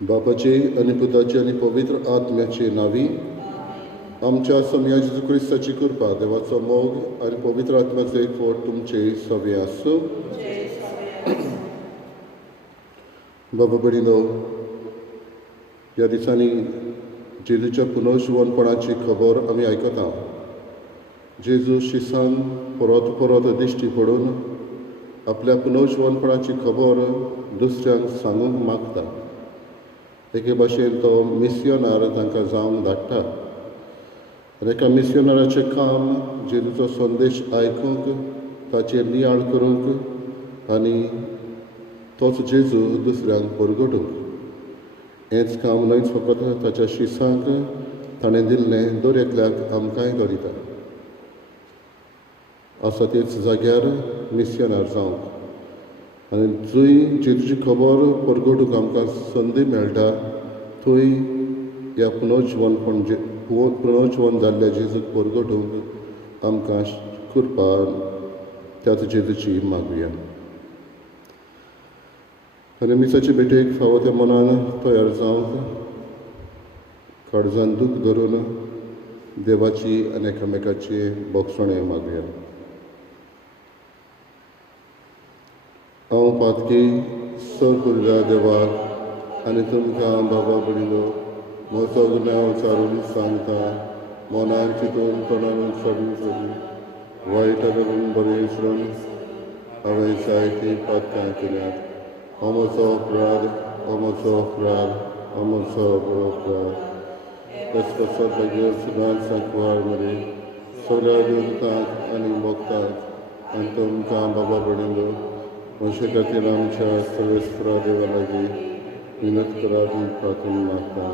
बापाचे आणि पुताचे आणि पवित्र आत्म्याचे नावी आमच्या सम्या जेजू क्रिस्ताची कृपा देवाचो मोग आणि पवित्र आत्म्याचो एक फोट तुमचे सवे आसूं. बाबा भयणीनो, ह्या दिसांनी जेजूच्या पुनर्जीवनपणाची खबर आमी आयकता. जेजू शिसान परत परत दिश्टी पडून आपल्या पुनर्जीवनपणाची खबर दुसऱ्यांक सांगूंक मागता. एके भाशेन तो मिस्योनार तांकां जावन धाडटा. आनी एका मिस्योनाराचें काम जेजूचो संदेश आयकूंक, ताचेर नियाळ करूंक आनी तोच जेजू दुसऱ्यांक परगटूंक. हेंच काम न्हयच फकत ताच्या शिसांक ताणें दिल्लें दर एकल्याक आमकांय तो दिता. आसा तेच जाग्यार मिस्योनार जावंक आनी जंय जेजूची खबर परगटूंक आमकां संदी मेळटा थंय ह्या पुनर्जीवन जाल्ल्या जेजूक परगटूंक आमकां कृपा त्याच जेजूची मागुया. आनी मिसाचे भेटेक फावो त्या मनान तयार जावंक काळजान दूख धरून देवाची आनी एकामेकाची बोगसणे मागुया. हांव पातकी सर करुया देवाक आनी तुमकां बाबा भयणीनो म्हजो गुन्यांव चारून सांगता. मनान चिंतून तोंडान सगळी वायटाकडून बरें विसरून हांवें जायतीं पातकां केल्यात. हो म्हजो अपराध, हो म्हजो अपराध, हो म्हजो अपराध. कसो बेगीन सुदार सांकवार मरे सगळ्या देवतांक आनी भक्तांक आनी तुमकां बाबा भयणीनो म्हजे खातीर आमच्या सर्वेस्परा देवा लागीं विनत करात म्हूण प्रार्थना मागता.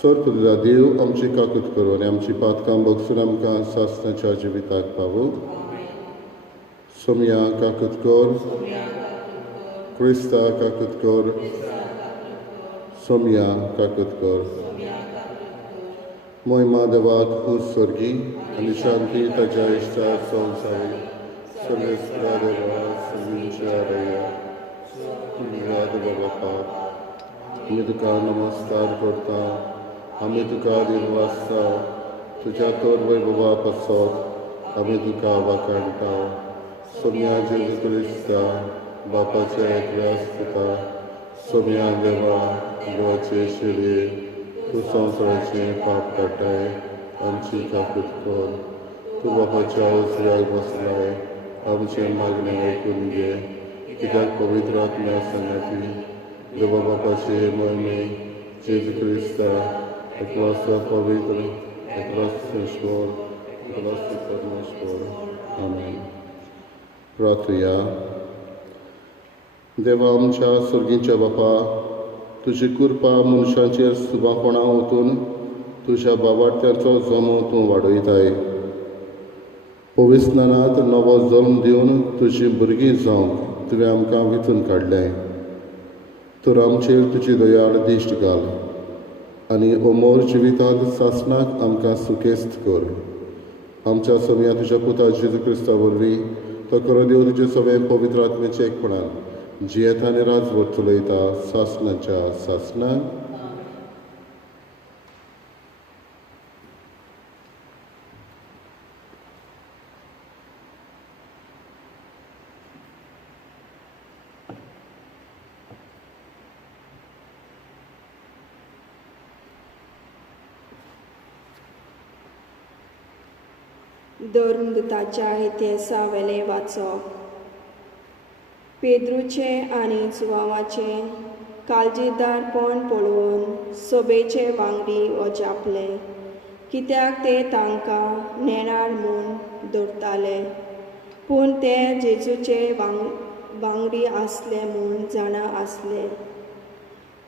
सर पुजा देव आमची काकूत करूं आनी आमची पातकां बगसून आमकां सासणाच्या जिविताक पावूं. सोम्या काकूत कर, क्रिस्ता काकूत कर, सोम्या काकूत कर. मोहिमा देवाक उत्सर्गी आनी शांती ताच्या इश्टार संवसारी सर्वेस्परा देवा सगळींच्या रया देवा बापा आमी तुका नमस्कार करता. आमी तुका दिनवासता. तुज्या तर वैभवा पासत आमी तुका वाखाणटा. सोम्या जेजू क्रिस्ता बापाच्या एकल्यास पुता सोम्या देवा देवाचे शिडये तूं संवसाराचें पाप काडटाय आमची काकूत कर. तूं बापाच्या उजव्याक बसलाय आमचे मागणें आयकून घे. कित्याक पवित्र आत्म्या सांगाती देवा बापाचे महिमे जेजू क्रिस्ता एकलो पवित्र एकलो ईश्वर एकलो परमेश्वर आमेन. प्रार्थया. देवा आमच्या सर्गीच्या बापा, तुजी कृपा मनशांचेर सुबापणां ओतून तुज्या बाबार्थ्याचो जमो तूं वाडयताय. पविस्नानांत नवो जल्म दिवन तुजी भुरगीं जावंक तुवें आमकां विचून काडलें. तर आमचेर तुजी दयाळ दिश्ट घाल आनी अमोर जिवितांत सासणाक आमकां सुकेस्त कर. आमच्या सम्या तुज्या पुता जेजू क्रिस्ता वरवीं तो करो देव तुजें सगळें पवित्र आत्म्याचें एकपणान जियेता आनी राजवट चलयता सासणाच्या सासणाक. धर्मदुताच्या इतिहासावेले वाचप. पेद्रूचे आनी जुवांवाचे काळजीदारपण पळोवन सोबेचे वांगडी वचापले, कित्याक ते तांकां नेणार म्हूण दवरताले. पूण ते जेजूचे वांगडी आसले म्हूण जाणा आसले.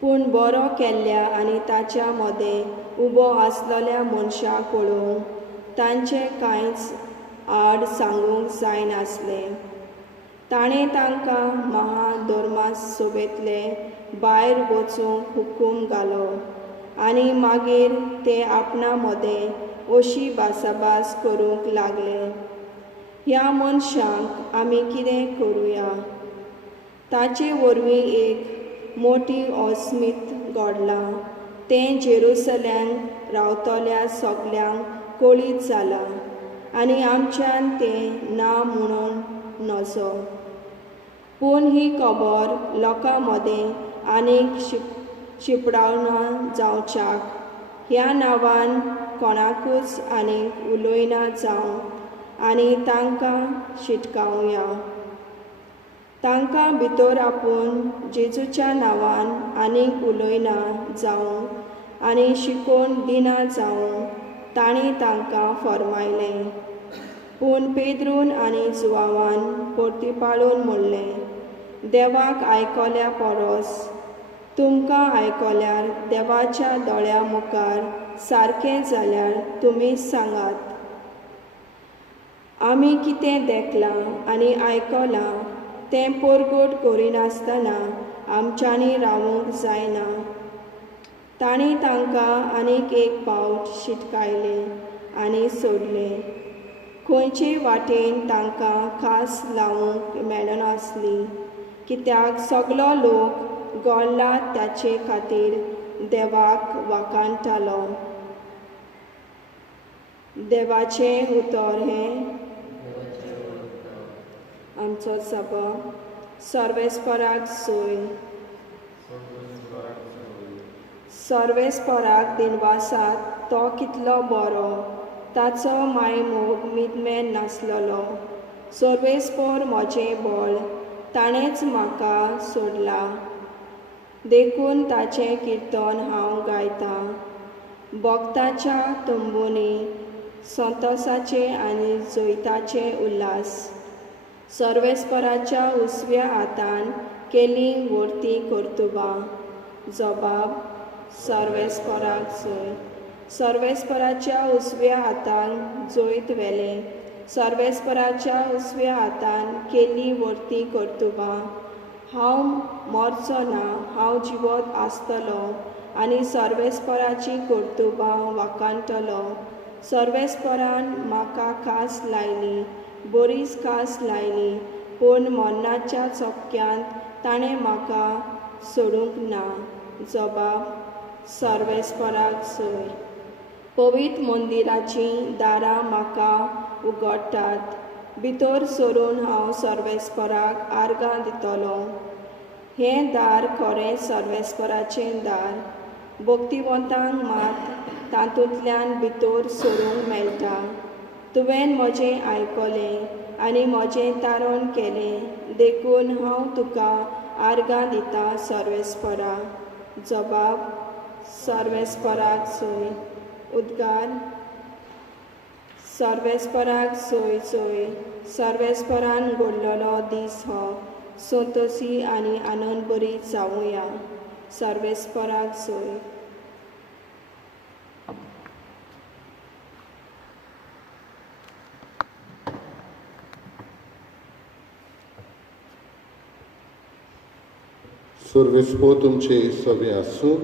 पूण बरो केल्ल्या आनी ताच्या मदें उबो आसलोल्या मनशाक पळोवंक तांचें कांयच आड सांगूंक जायनासलें. ताणें तांकां महाधर्मासभेंतले भायर वचूंक हुकूम घालो आनी मागीर ते आपणा मदें अशी भासाभास करूंक लागले, ह्या मनशांक आमी कितें करुया? ताचे वरवीं एक मोठी अस्मित घडलां, तें जेरुसलेमांत रावतल्या सगल्यांक कळीत जालां आनी आमच्यान तें ना म्हणून नजो. पूण ही खबर लोकां मदें आनीक शिपडावना जावच्याक ह्या नांवान कोणाकूच आनीक उलोयना जावं आनी तांकां शिटकावया. तांकां भितर आपूण जेजूच्या नांवान आनीक उलोयना जावं आनी शिकोवन दिना जावं तांणी तांकां फर्मायलें. पूण पेद्रून आनी जुवावान परतीपाळून म्हणलें, देवाक आयकल्या परस तुमकां आयकल्यार देवाच्या दोळ्या मुखार सारकें जाल्यार तुमीच सांगात. आमी कितें देखलां आनी आयकलां तें परगट करिनासतना आमच्यांनी रावूंक जायना. तांणी तांकां आनीक एक फावट शिटकायलें आनी सोडलें. खंयचे वाटेन तांकां खास लावूंक मेळनासली, कित्याक सगलो लोक गोडला ताचे खातीर देवाक वाखाणटालो. देवाचें उतर हें आमचो सभा सर्वेस्पराक सोय. सर्वेस्पराक दिनवासात तो कितलो बरो, ताचो मायमोग मिदमेन नासलोलो. सर्वेस्पर म्हजें बळ ताणेंच म्हाका सोडला, देखून ताचें किर्तन हांव गायतां. भक्ताच्या तंबुनी संतोसाचे आनी जैताचे उल्हास. सर्वेस्पराच्या उजव्या हातान केली वर्ती कर्तुबां. जबाब सर्वेस्पराक सोय. सर्वेस्पराच्या उजव्या हातान जैत व्हेलें. सर्वेस्पराच्या उजव्या हातान केली वर्ती कर्तुबां. हांव मरचो ना, हांव जिवत आसतलो आनी सर्वेस्पराची कर्तुबां वाखाणटलो. सर्वेस्परान म्हाका खास लायली, बरीच खास लायली, पूण मरणाच्या चपक्यांत ताणें म्हाका सोडूंक ना. जबाब सर्वेस्पराक सोय. पवित्र मंदिराचीं दारां म्हाका उगडटात. भितर सरून हांव सर्वेस्पराक आर्गां दितलों. हें दार खरें सर्वेस्पराचें दार. भक्तिवंतांक मात तातूंतल्यान भितर सरूंक मेळटा. तुवें म्हजें आयकलें आनी म्हजें तारण केलें, देखून हांव तुका आर्गां दितां सर्वेस्परा. जबाब सर्वेस्पराक सोय. उद्गार सर्वेस्पराक सोय सोय. सर्वेस्परान घडलोलो दीस हो संतोशी आनी आनंद बरी जावुया. सर्वेस्पराक सोय. सर्वेस्पो तुमचे सवे आसूं.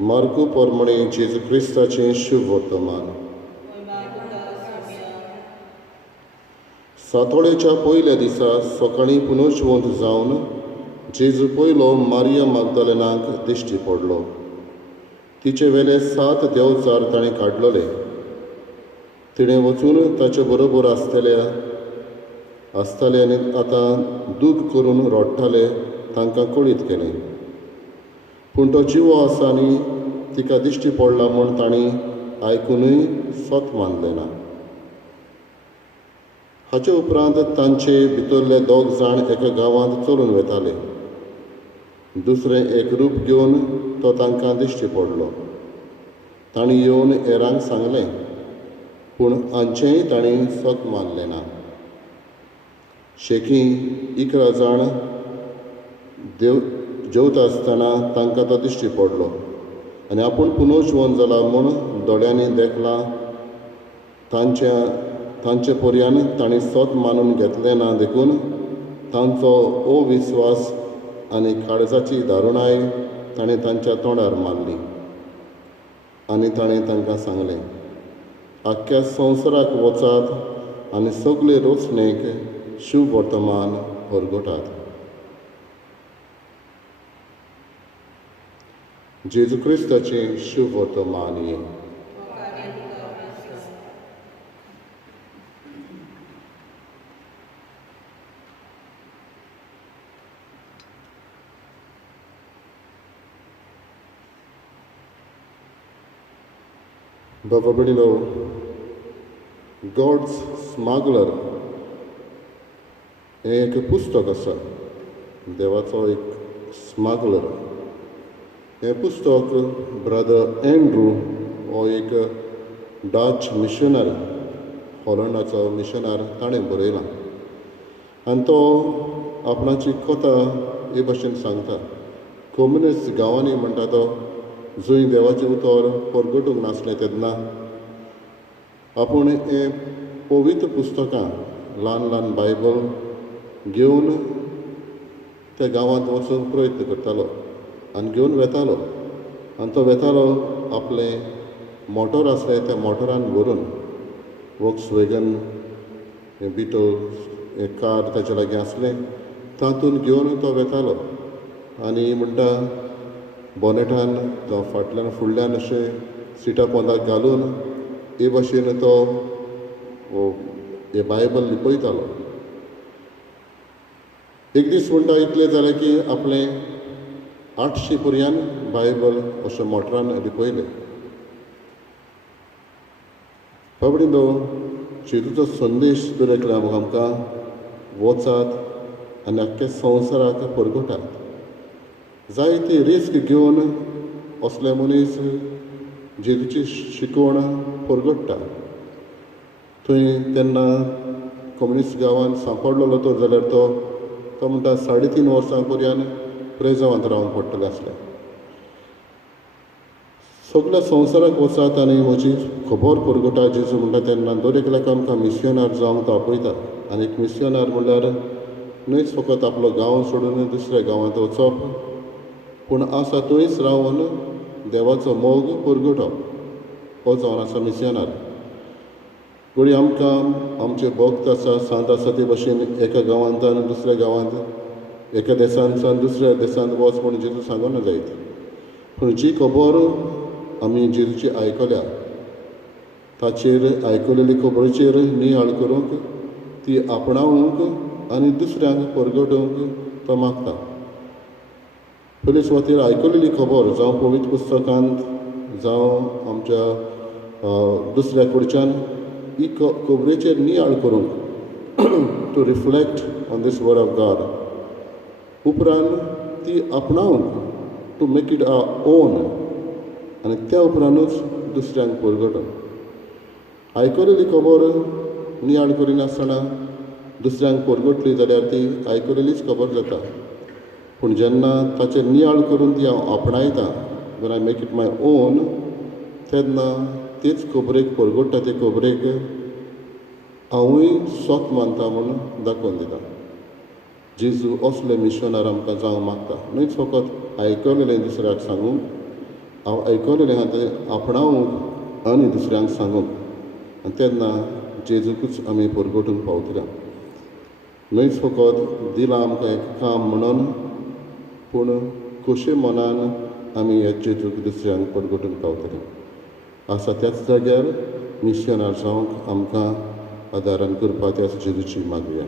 मार्कू पोरमणे जेजू क्रिस्ताचें शुभ वर्तमान. सातोळेच्या पयल्या दिसा सकाळीं पुनर्जीवंत जावन जेजू पयलो मारिया मागदलेनाक दिश्टी पडलो. तिचे वेले 7 देवचार ताणें काडलोले. तिणें वचून ताचे बरोबर आसताले आनी आतां दूख करून रडटाले तांकां कळीत केलें. पूण तो जिवो आसा आनी तिका दिश्टी पडला म्हूण तांणी आयकुनूय सोत मानलें ना. हाचे उपरांत तांचे भितरले 2 जाण एका गांवांत चलून वेताले. दुसरें एक रूप घेवन तो तांकां दिश्टी पडलो. तांणी येवन हेरांक सांगलें, पूण हांचेंय तांणी सत मानलें ना. शेकी 11 जाण जेवता आसतना तांकां तो दिश्टी पडलो आनी आपूण पुनर्जीवन जाला म्हूण दोळ्यांनी देखलां. तांचे पर्यान तांणी सत मानून घेतलें ना देखून तांचो अविस्वास आनी काळजाची दारुणाय ताणें तांच्या तोंडार मारली. आनी ताणें तांकां सांगलें, आख्ख्या संवसाराक वचात आनी सगळे रोचणेक शुभ वर्तमान परगटात. जेजू क्रिस्ताचें शुभ वर्तमान ये. बाबा बडिलो, गॉड्स स्मगलर हें एक पुस्तक आसा, देवाचो एक स्मगलर. हें पुस्तक ब्रदर एंड्रू हो एक डच मिशनरी, हॉलंडाचो मिशनर, ताणें बरयलां. आनी तो आपणाची कथा हे भाशेन सांगता. कम्युनिस्ट गांवांनी म्हणटा तो, जंय देवाचें उतर परगटूंक नासलें तेन्ना आपूण हें पवित्र पुस्तकां, ल्हान ल्हान बायबल घेवन त्या गांवांत वचूंक प्रयत्न करतालो आनी घेवन वेतालो. आनी तो वेतालो आपलें मोटर आसलें त्या मोटरान व्हरून, वॉक्सवॅगन बिटल कार ताचे लागीं आसलें, तातूंत घेवन तो वेतालो. आनी म्हणटा बॉनेटान जावं फाटल्यान फुडल्यान अशें सिटा पोंदाक घालून हे भाशेन तो हे बायबल लिपयतालो. एक दीस म्हणटा इतलें जालें की आपलें 800 पर्यान बायबल अशें मोटरान लिपयलें. बाबडिंदो, जेजूचो संदेश तर एकल्या आमकां वचात आनी आख्ख्या संवसाराक परगटात. जायती रिस्क घेवन असले मनीस जेजूची शिकवण परगट्टा. थंय तेन्ना कम्युनिस्ट गांवांत सांपडलेलो तो जाल्यार तो म्हणटा 3.5 वर्सां पर्यान प्रेजवांत रावंक पडटलें आसलें. सगळ्या संवसाराक वचात आनी म्हजी खबर परगटा जेजू म्हणटा तेन्ना दर एकल्याक आमकां मिशनर जावंक तो आपयता. आनी एक मिशनर म्हणल्यार न्हयच फकत आपलो गांव सोडून दुसऱ्या गांवांत वचप, पूण आसा थंयच रावन देवाचो मोग परगटप, हो जावन आसा मिशनर. घडी आमकां आमचे भक्त आसा, सांत आसा ते भाशेन एका गांवांतल्यान दुसऱ्या गांवांत, एका देशांतल्यान दुसऱ्या देशांत वच म्हूण जेजू सांगना जायत. पूण जी खबर आमी जेजूची आयकल्या, ताचेर आयकलेली खबरेचेर नियाळ करूंक, ती आपणावंक आनी दुसऱ्यांक परगटूंक तो मागता. पयले सुवातेर आयकलेली खबर जावं पवित्र पुस्तकांत जावं आमच्या दुसऱ्या कडच्यान ही खबरेचेर नियाळ करूंक, to reflect on this word of God. उपरांत ती आपणावंक, to make it our own, आनी त्या उपरांतूच दुसऱ्यांक परगटूंक. आयकलेली खबर नियाळ करिनासतना दुसऱ्यांक परगटली जाल्यार ती आयकलेलीच खबर जाता. पूण जेन्ना ताचेर नियाळ करून ती हांव आपणायतां, when I make it my own, तेन्ना तेच खबरेक परगट्टा, ते खबरेक हांवूय सत मानता म्हूण दाखोवन दिता. जेजू असले मिशनर आमकां जावंक मागता. न्हयच फकत आयकलेलें दुसऱ्याक सांगूंक, हांव आयकलेलें आहा तें आपणावंक आनी दुसऱ्यांक सांगूंक. आनी तेन्ना जेजूकूच आमी परगटूंक पावतल्या. न्हयच फकत दिलां आमकां एक काम म्हणून, पूण खोशे मनान आमी हे जेजूक दुसऱ्यांक परगटूंक पावतले. आसा त्याच जाग्यार मिशनर जावंक आमकां आदारान करपा त्याच जेजूची मागया.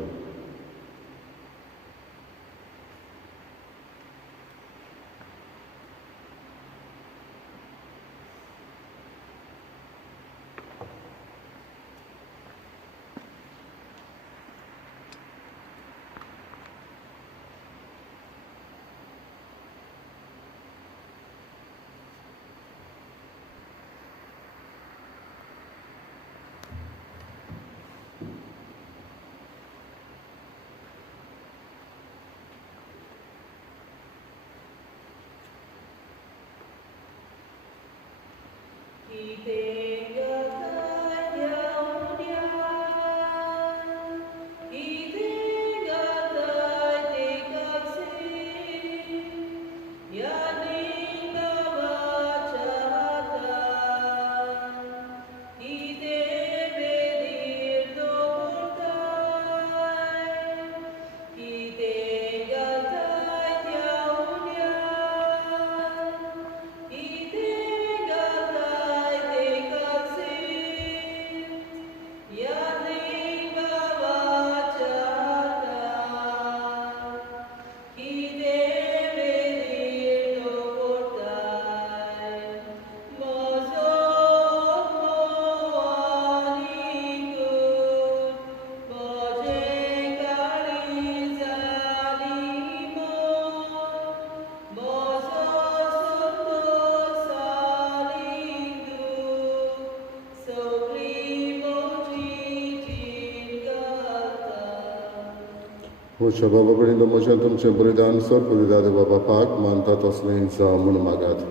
म्हज्या बाबा कडेन म्हजें तुमचें बलिदान सर्पविदा देवा बापाक मानता तसलें जावं म्हूण मागात.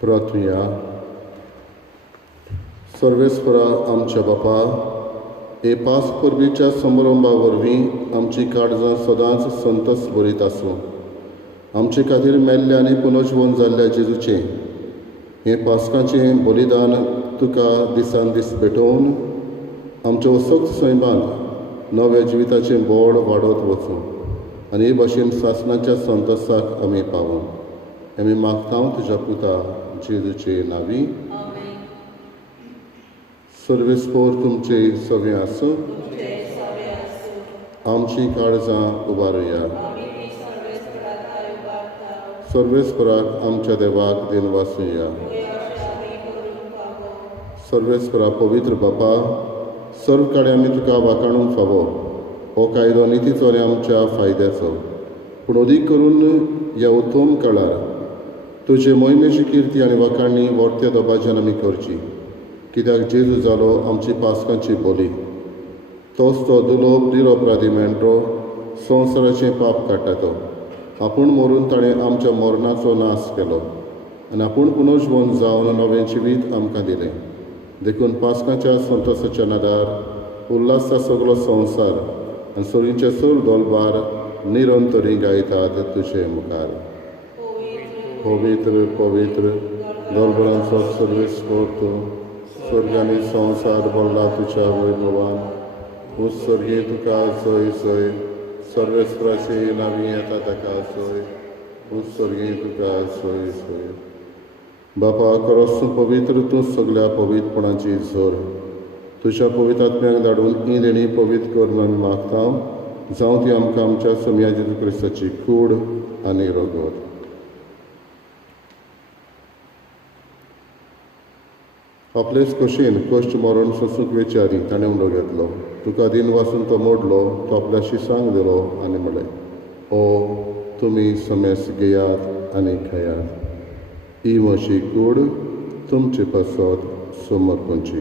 प्रार्थना. सर्वेस्परा आमच्या बापा, हे पास परबीच्या समारंभा वरवीं आमची काळजां सदांच संतस बरीत आसूं. आमचे खातीर मेल्ले आनी पुनर्जीवन जाल्ल्या जेजूचें हे पासकांचें बलिदान तुका दिसान दीस भेटोवन आमच्या वसक्त सैमांत नव्या जिविताचें बोड वाडत वचूं आनी हे भाशेन सासणाच्या संतसाक आमी पावूं. आमी मागता तुज्या पुता जेजूचे नांवी. सर्वेस्पोर तुमचे सवे आसूं. आमची काळजां उबारुया. सर्वेस्पराक आमच्या देवाक दिन वासुया. सर्वेस्परा पवित्र बापा, सर्व काडे आमी तुका वाखाणूंक फावो. हो कायदो नितीचो आनी आमच्या फायद्याचो, पूण अदीक करून ह्या उत्तम काळार तुजे मोहिमेची किर्ती आनी वाखाणणी व्हडत्या दबाज्यान आमी करची, कित्याक जेजू जालो आमची पासकांची बोली. तोच तो दुलोप निरपराधी मेंढरो संवसाराचें पाप काडटा तो. आपूण मरून ताणें आमच्या मरणाचो नाश केलो आनी आपूण पुनर्जीवन जावन नवें जिवीत आमकां दिलें. देखून पासकांच्या संतोशाच्या नादार उल्हासा सगळो संवसार आनी सोयीचे सूर दोलबार निरंतरी गायतात तुजे मुखार. पवित्र पवित्र दोलबरांचो सर्वेस्पोर तूं, स्वर्ग आनी संवसार भरला तुज्या वैभवान. उत्सर्गी तुका सोय सोय, सर्वेस्पराची नांवी येता ताका सोय. उत्सर्गी तुका सोय सोय. बापा, खरोच पवित्र तूं सगळ्या पवित्रपणाची झर. तुज्या पवित्र आत्म्याक धाडून ही देणी पवित्र करून आमी मागता, जावं ती आमकां आमच्या सोम्या जेजू क्रिस्ताची कूड आनी रगत. आपलेच कशेन कश्ट मरण सोंसूंक वेचारी ताणें उंडो घेतलो. तुका दिन वाचून तो मोडलो, तो आपल्या शिसांक दिलो आनी म्हणलें, ओ तुमी समेस घेयात आनी खायात. ही म्हजी कूड तुमचे पासत समर्पणची.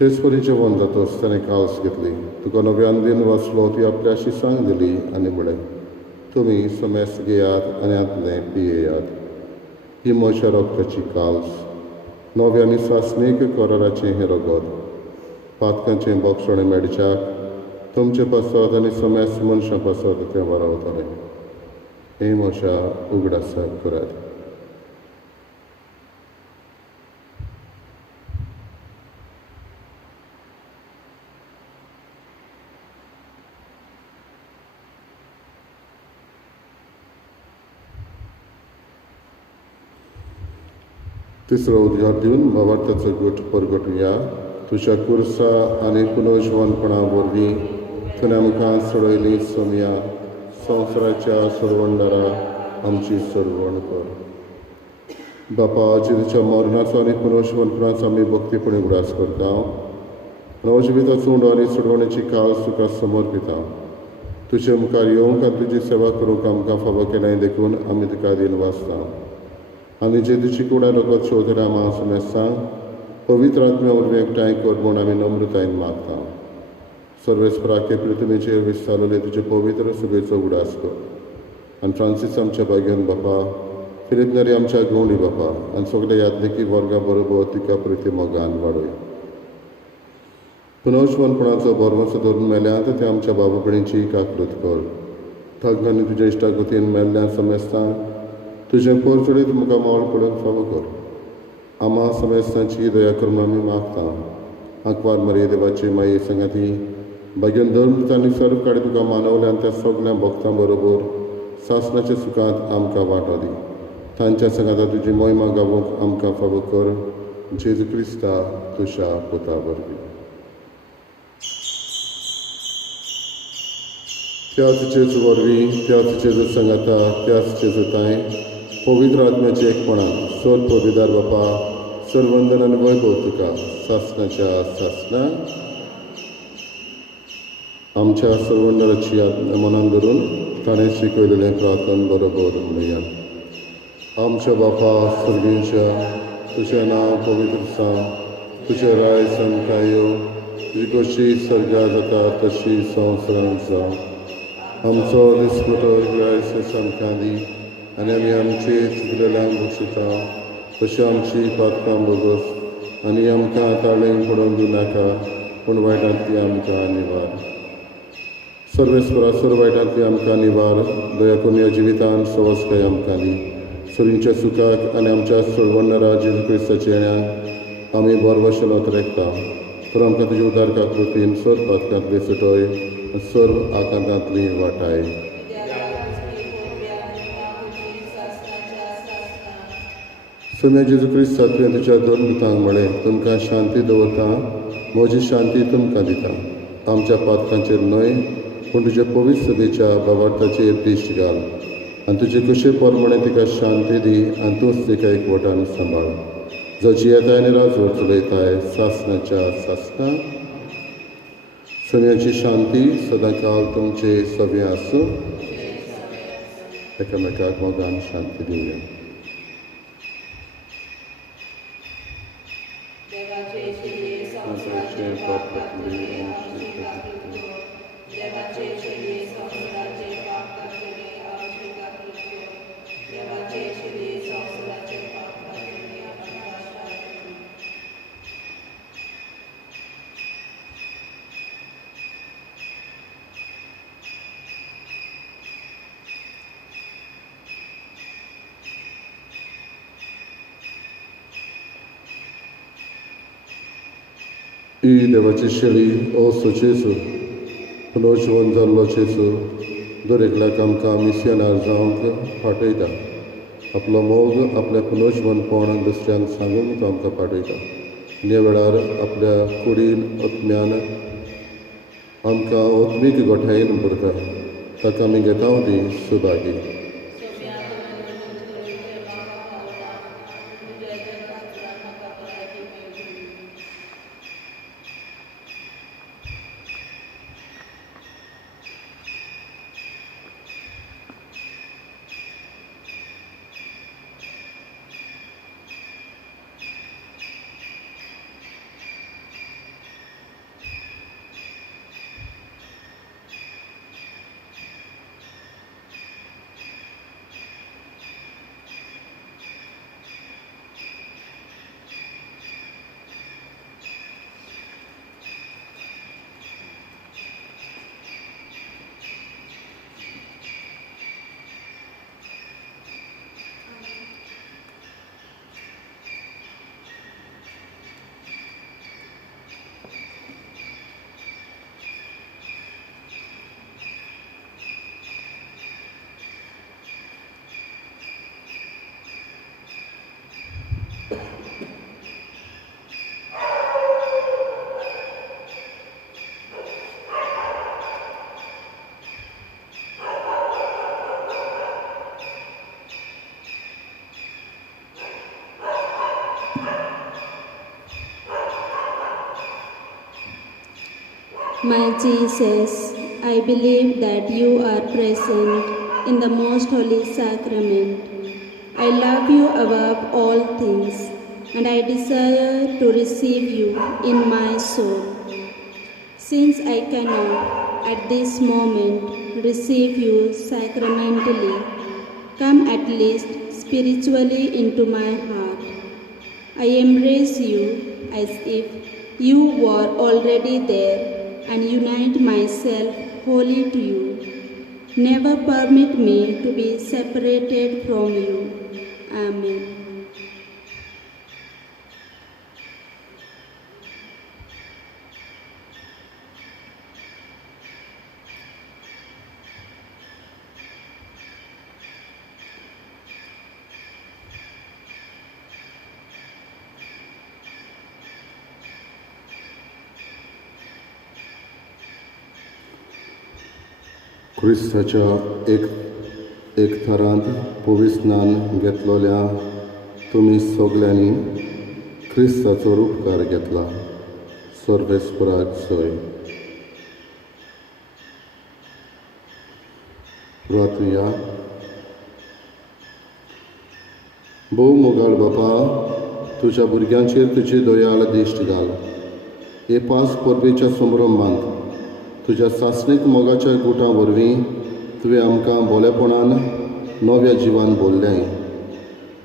तेच परी जेवण जातच ताणें काल्स घेतली. तुका नव्यान दिन वाचलो, ती आपल्या शिसांक दिली आनी म्हणलें, तुमी समेस घेयात आनी आतलें पियेयात. ही म्हज्या रगताची काल्स, नव्या आनी सासणीक कराराचें हें रगत. पातकांचें बोक्षण मेडच्याक तुमचे पासत आनी समेस मनशां पासत तें वारावतलें. हें म्हज्या उगडासाक करात. तिसरो उद्गार दिवन भावार्थाचो गूट परगटुया. तुज्या कुर्सा आनी पुनर्जीवनपणा वरवीं तुवें आमकां सोडयली सोम्या संवसाराच्या सरवंडारा आमची सरवण कर. बापा, जेजूच्या मरणाचो आनी पुनर्जीवनपणाचो आमी भक्तीपणी उगडास करता. नवजिविताचो उंडो आनी सोडवणेची काल्स तुका समर्पिता. तुजे मुखार येवंक आनी तुजी सेवा करूंक आमकां फावो केल्याय देखून आमी तुका आदीन वाचता आनी जे तुजी कुडां रगत शोधल्या हांव समेस्तां पवित्र आत्म्या वरवीं एकठांय कर म्हूण आमी नम्रतायेन मागता. सर्वेस्पराके पृथ्वीचेर विस्तारलेले तुजे पवित्र सभेचो उडास कर आनी फ्रांसीस आमच्या भाग्यन बापा, फिलीप नरी आमच्या गवंडी बापा आनी सगळे यात्रिकी वर्गा बरोबर तिका प्रतिमोगान वाडय. पुनर्जवनपणाचो भरवंसो धरून मेल्यांत ते आमच्या बाबा भयणीची काकूट कर. थगमानी तुज्या इश्टागतीन मेल्ल्या समेस्तां तुजें परचुडीत मुखार मोल पडून फावो कर. आम्हा समेस्तांची दया करून आमी मागता. आंकवार मरे देवाची माये संगाती भाग्यन धर्म आनी सर्व काडे तुका मानवल्यान त्या सगळ्या भक्तां बरोबर सासणाच्या सुखांत आमकां वांटो दी. तांच्या संगाता तुजी मोहिमा गावूंक आमकां फावो कर. जेजू क्रिस्ता तुज्या पुता वरवीं. त्याच जेजू वरवीं, त्याच जेजू संगाता, त्याच जेजू ताय पवित्र आत्म्याचे एकपणान सर पविदार बापा सर्वंदन आनी वैभव तुका सासणाच्या सासणा आमच्या सर्वंडराची मनान धरून ताणें शिकयलेलें प्रार्थन बरोबर म्हणया. आमच्या बापा सर्गींच्या तुजें नांव पवित्र जावं, तुजें राय संवसार येवं, तुजी कशी सर्गा जाता तशी संवसारांत जावं. आमचो दिसपटो गिरायस आमकां दी आनी आमी आमचे चुकलेल्यांक बक्षिता तशी आमची पातकां बोगस आनी आमकां ताळें पडोवन दिनाका पूण वायटांतली आमकां निवार. सर्वेस्परा सर्व वायटांतली आमकां निवार. दया करून ह्या जिवितांत सवस्काय आमकां दी. सुरींच्या सुखाक आनी आमच्या सोडवणारा जेजू क्रिस्ताच्या येण्याक आमी बरवशेन वतरेकता. तर आमकां तुज्या उदारका कृपेन सर्व पातकांतली सुटोय सर्व आकांतांतली वाटाय. सुम्या जेजू क्रिस्ता तुवें तुज्या दोन पुतांक म्हळें तुमकां शांती दवरता, म्हजी शांती तुमकां दिता. आमच्या पातकांचेर न्हय पूण तुज्या पवित्र सभेच्या भावार्थाचेर दिश्ट घाल आनी तुजे कशे परमणे तिका शांती दी आनी तूंच तिका एकवटान सांबाळ. जो जियेताय आनी राजवट चलयताय सासणाच्या सासणा. सुम्याची शांती सदां काल तुमचे सभे आसूं. एकामेकाक मोगान शांती दिवया. I देवाची शेळी ओ सोचेचो पुनर्जीवन जाल्लो जेजू दर एकल्याक आमकां मिसियनार जावंक फाटयता. आपलो मोग आपल्या पुनर्जीवनपण दुसऱ्यांक सांगून तो आमकां फाटयता. ह्या वेळार आपल्या कुडीन आत्म्यान आमकां ओत्मीक गोठायेन भरता. ताका आमी घेता दी Subhagi. My Jesus, I believe that you are present in the most holy sacrament. I love you above all things, and I desire to receive you in my soul. Since I cannot at this moment receive you sacramentally, come at least spiritually into my heart. I embrace you as if you were already there and unite myself wholly to you. Never permit me to be separated from you. Amen. क्रिस्ताच्या एक थरांत पविस्नान घेतलोल्या तुमी सगल्यांनी क्रिस्ताचो उपकार घेतला. सर्वेस्पराक सोय. प्रार्थया. भोव मोगाळ बापा, तुज्या भुरग्यांचेर तुजी दयाळ दिश्ट घाल. हे पास परबेच्या समारंभांत तुज्या सासणीक मोगाच्या गुटां वरवीं तुवें आमकां बोलेपणान नव्या जिवान भरलें.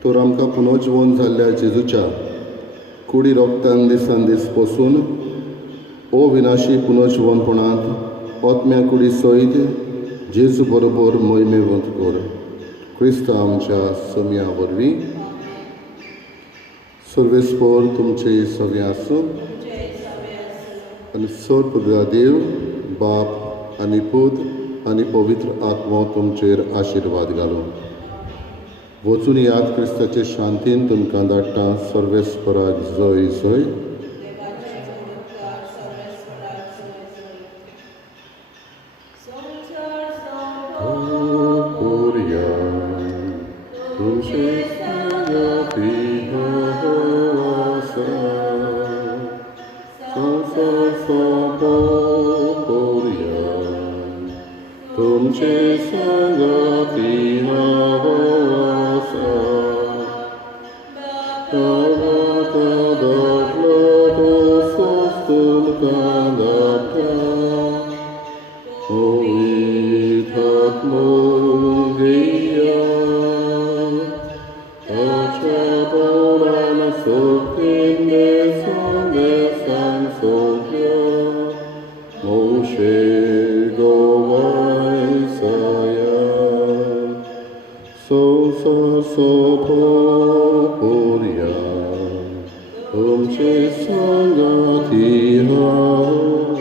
तर आमकां पुनर्जीवन जाल्ल्या जेजूच्या कुडी रोगतान दिसान दीस पसून अविनाशी पुनर्जीवनपणांत ओतम्या कुडी सयत जेजू बरोबर मोहिमेवंत कर. क्रिस्ता आमच्या समिया वरवीं. सर्वेस्पर तुमचे सगळें आसूं आनी सर्व देव बाप आनी पूत आनी पवित्र आत्मा तुमचेर आशिर्वाद घालूं. वचून याद क्रिस्ताचे शांतीन तुमकां धाडटा. सर्वेस्पराक जय जय. तुमचे संगती हवासा तुमचे संगती हवासा